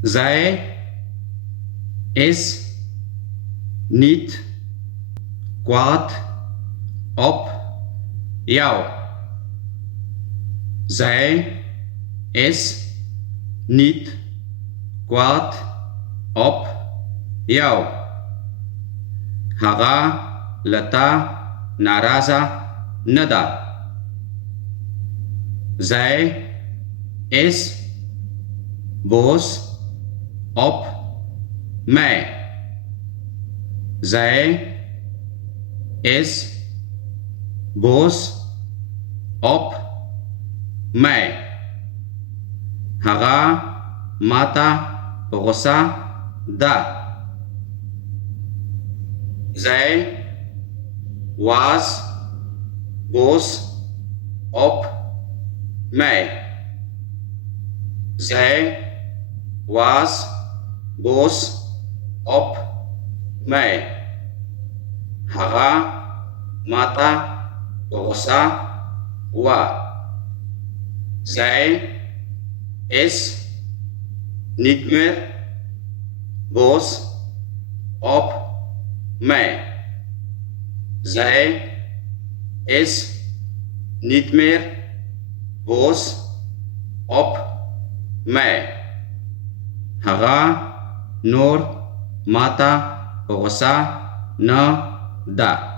zij is niet kwaad op jou. Zij is niet kwaad op jou. هغه لتا ناراضه نه ده. zij is boos op mij. zij is boos op mij. هغه ماته غصه ده. zij was boos op mij. zij was boos op mij. هغه ماته غصه و. zij is niet meer boos op mij. zij is niet meer boos op mij. هغه نور ماته غصه نه ده.